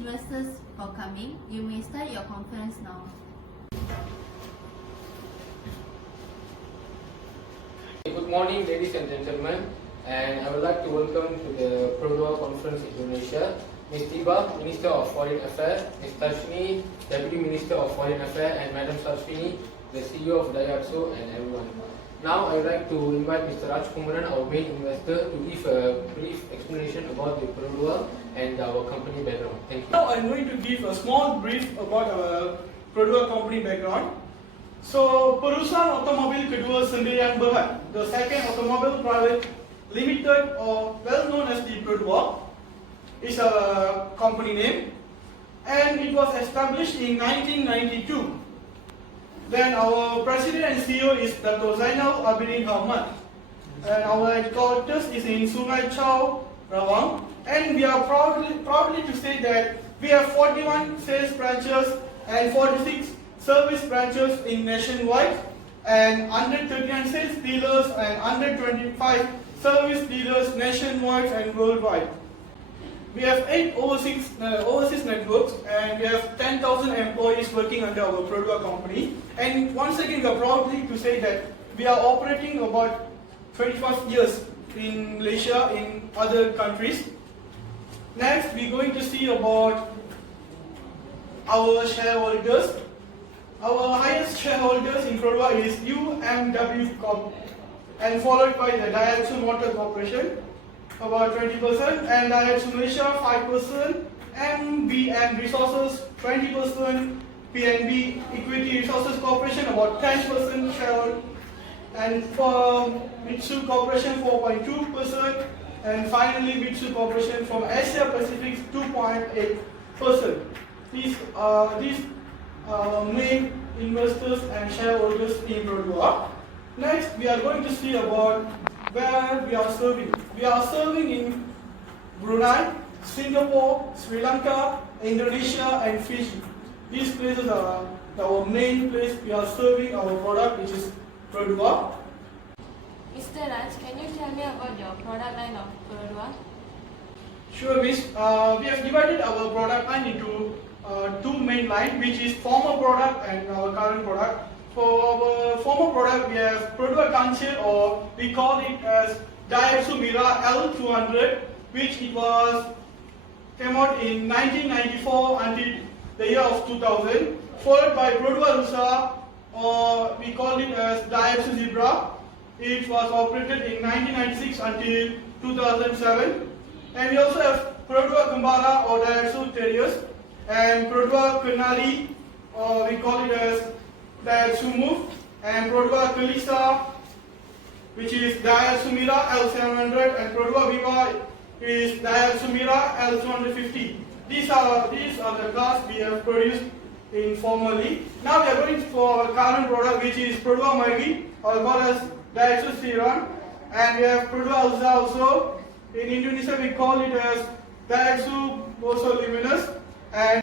investors for coming. You may start your conference now. Good morning, ladies and gentlemen, and I would like to welcome to the Produa Conference Indonesia, Ms. Tiba, Minister of Foreign Affairs, Ms. Tashmi, Deputy Minister of Foreign Affairs, and Madam Sarfini, the CEO of Daihatsu, and everyone. Now I would like to invite Mr. Rajkumaran, our main investor, to give a brief explanation about the Produa and our company background. Thank you. Now I'm going to give a small brief about our Produa company background. So, Perusahaan Otomobil Kedua Sendirian Berhad, the second automobile private limited or well known as the Produa, is a company name, and it was established in 1992. Then our president and CEO is Dr. Zainal Abidin Ahmad, and our headquarters is in Sungai Chau, Rawang, and we are proudly to say that we have 41 sales branches and 46 service branches in nationwide, and 139 sales dealers and 125 service dealers nationwide and worldwide. We have 8 overseas networks, and we have 10,000 employees working under our Produa company. And once again, we are proudly to say that we are operating about 25 years in Malaysia, in other countries. Next, we are going to see about our shareholders. Our highest shareholders in Produa is UMW Corp, and followed by the Daihatsu Motor Corporation, about 20%, and Daihatsu Malaysia 5%, MBM Resources 20%, PNB Equity Resources Corporation about 10% sharehold, and for Mitsu Corporation 4.2%, and finally Mitsu Corporation from Asia Pacific 2.8%. These main investors and shareholders in Produa. Next, we are going to see about where we are serving. We are serving in Brunei, Singapore, Sri Lanka, Indonesia, and Fiji. These places are our main place we are serving our product, which is Produa. Mr. Raj, can you tell me about your product line of Produa? Sure, Miss. We have divided our product line into two main lines, which is former product and our current product. For our former product, we have Produa Kancil, or we call it as Daihatsu Mira L200, which it came out in 1994 until the year of 2000, followed by Produa Rusa, or we call it as Daihatsu Zebra. It was operated in 1996 until 2007. And we also have Produa Kembara, or Daihatsu Terios, and Produa Kenali, or we call it as Daihatsu Move, and Produa Kelisa, which is Daihatsu Mira L700, and Produa Viva is Daihatsu Mira L250. These are the cars we have produced formerly. Now we are going for our current product, which is Produa Myvi, or called as Daihatsu Siran, and we have Produa Alza also. In Indonesia, we call it as Daihatsu Boso Luminous, and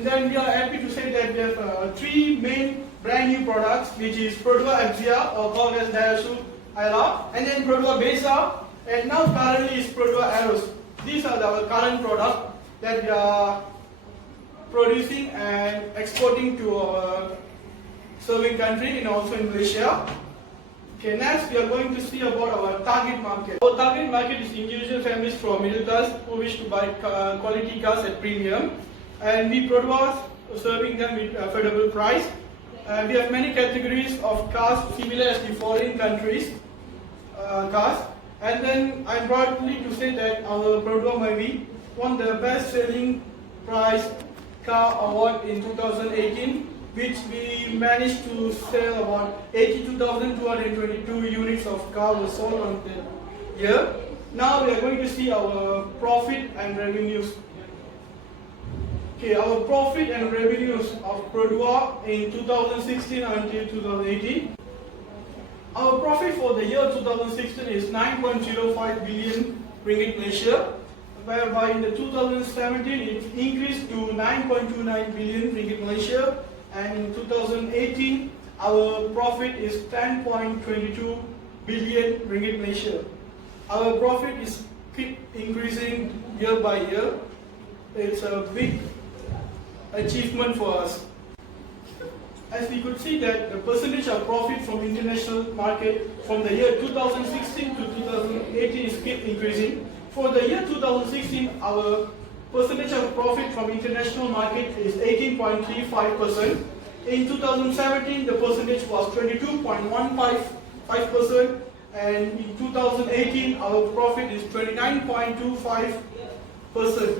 then we are happy to say that we have three main brand new products, which is Produa Axia, or called as Daihatsu Ayla, and then Produa Besa, and now currently is Produa Aeros. These are our current products that we are producing and exporting to our serving country and also in Malaysia. Okay, next we are going to see about our target market. Our target market is individual families from middle class who wish to buy quality cars at premium, and we Produa serving them with affordable price. We have many categories of cars similar as the foreign countries cars, and then I'm proudly to say that our Produa Myvi won the best selling price car award in 2018, which we managed to sell about 82,222 units of car were sold on the year. Now we are going to see our profit and revenues. Okay, our profit and revenues of Produa in 2016 until 2018. Our profit for the year 2016 is 9.05 billion ringgit Malaysia, whereby in the 2017 it increased to 9.29 billion ringgit Malaysia, and in 2018 our profit is 10.22 billion ringgit Malaysia. Our profit is keep increasing year by year. It's a big achievement for us. As we could see that the percentage of profit from international market from the year 2016 to 2018 is keep increasing. For the year 2016, our percentage of profit from international market is 18.35%. In 2017, the percentage was 22.155%, and in 2018, our profit is 29.25%.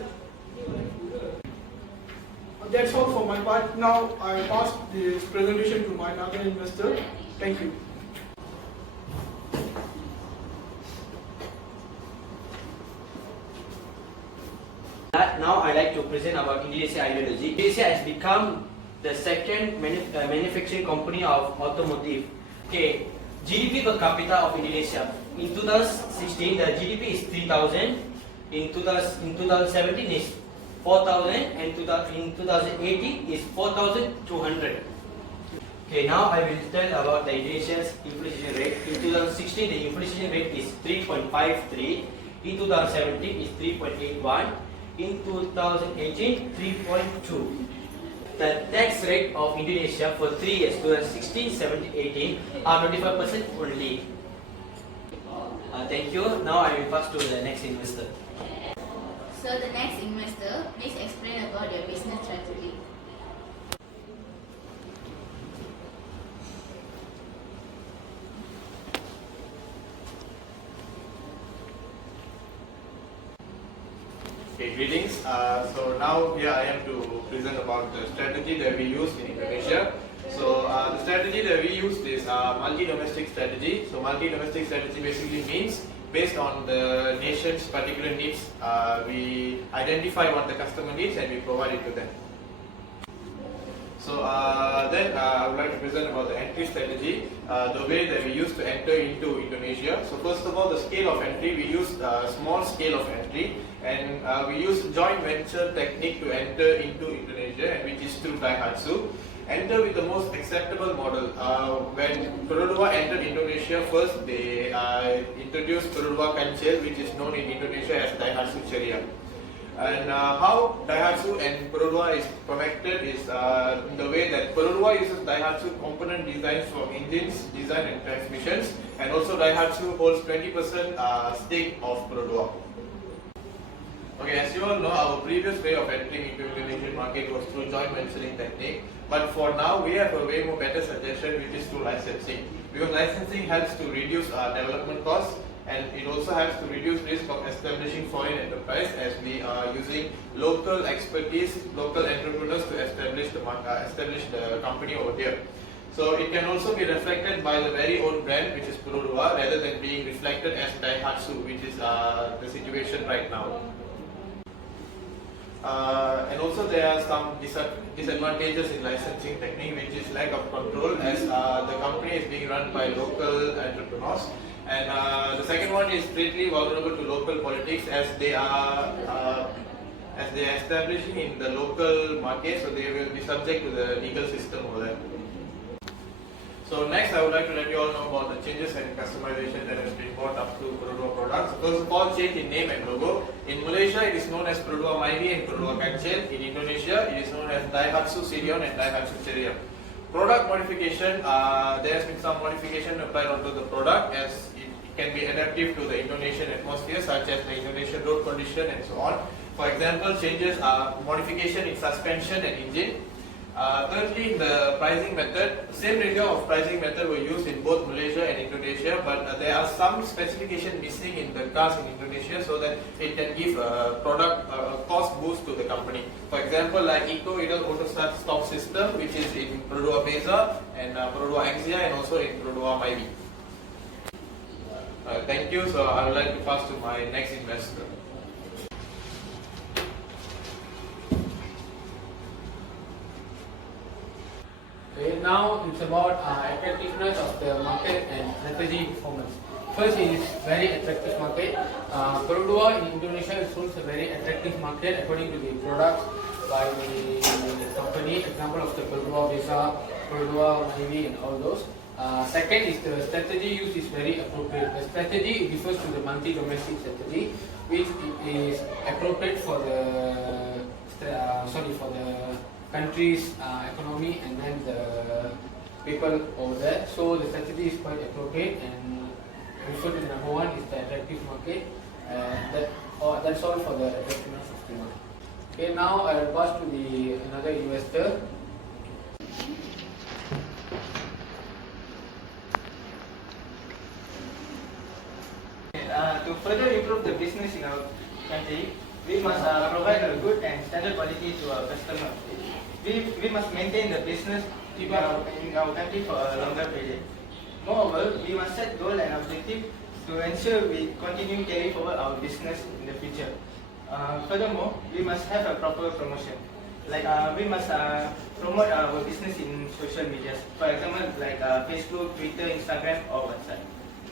That's all for my part. Now I pass this presentation to my another investor. Thank you. Now I like to present about Indonesia ideology. Indonesia has become the second manufacturing company of automotive. Okay, GDP per capita of Indonesia. In 2016, the GDP is 3,000. In 2017 is 4,000, and in 2018 is 4,200. Okay, now I will tell about the Indonesia's inflation rate. In 2016, the inflation rate is 3.53. In 2017 is 3.81. In 2018, 3.2. The tax rate of Indonesia for 3 years, 2016, 17, 18, are 25% only. Thank you. Now I will pass to the next investor. So the next investor, please explain about your business strategy. Okay, greetings. So now here I am to present about the strategy that we use in Indonesia. So the strategy that we use is multi-domestic strategy. So multi-domestic strategy basically means based on the nation's particular needs, we identify what the customer needs and we provide it to them. So then I would like to present about the entry strategy, the way that we use to enter into Indonesia. So first of all, the scale of entry, we use small scale of entry, and we use joint venture technique to enter into Indonesia, and which is through Daihatsu. Enter with the most acceptable model. When Perodua entered Indonesia first, they introduced Perodua Kancil, which is known in Indonesia as Daihatsu Ceria. And how Daihatsu and Perodua is connected is in the way that Perodua uses Daihatsu component designs for engines, design and transmissions, and also Daihatsu holds 20% stake of Perodua. Okay, as you all know, our previous way of entering into Indonesian market was through joint venturing technique. But for now, we have a way more better suggestion, which is through licensing. Because licensing helps to reduce development costs, and it also helps to reduce risk of establishing foreign enterprise, as we are using local expertise, local entrepreneurs to establish the company over here. So it can also be reflected by the very own brand, which is Perodua, rather than being reflected as Daihatsu, which is the situation right now. And also there are some disadvantages in licensing technique, which is lack of control, as the company is being run by local entrepreneurs. And the second one is greatly vulnerable to local politics, as they are establishing in the local market, so they will be subject to the legal system over there. So next, I would like to let you all know about the changes and customization that has been brought up to Perodua products. First of all, change in name and logo. In Malaysia, it is known as Perodua Myvi and Perodua Kancil. In Indonesia, it is known as Daihatsu Sirion and Daihatsu Ceria. Product modification, there has been some modification applied onto the product, as it can be adaptive to the Indonesian atmosphere, such as the Indonesian road condition and so on. For example, changes are modification in suspension and engine. Thirdly, in the pricing method, same ratio of pricing method were used in both Malaysia and Indonesia, but there are some specification missing in the cars in Indonesia, so that it can give a product cost boost to the company. For example, like Eco-Idle Auto Start Stop System, which is in Perodua Beza and Perodua Axia, and also in Perodua Myvi. Thank you. So I would like to pass to my next investor. Okay, now it's about attractiveness of the market and strategy performance. First, it is very attractive market. Perodua in Indonesia is also a very attractive market according to the products by the company. Example of the Perodua Beza, Perodua Myvi, and all those. Second is the strategy used is very appropriate. The strategy refers to the multi-domestic strategy, which is appropriate for the country's economy and then the people over there. So the strategy is quite appropriate and refer to number one is the attractive market. That's all for the attractiveness of demand. Okay, now I will pass to the another investor. To further improve the business in our country, we must provide a good and standard quality to our customer. We must maintain the business in our country for a longer period. Moreover, we must set goal and objective to ensure we continue carry forward our business in the future. Furthermore, we must have a proper promotion. Like we must promote our business in social media. For example, like Facebook, Twitter, Instagram, or WhatsApp.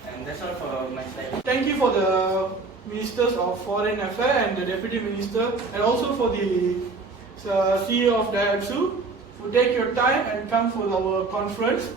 And that's all for my slide. Thank you for the Ministers of Foreign Affairs and the Deputy Minister, and also for the CEO of Daihatsu who take your time and come for our conference.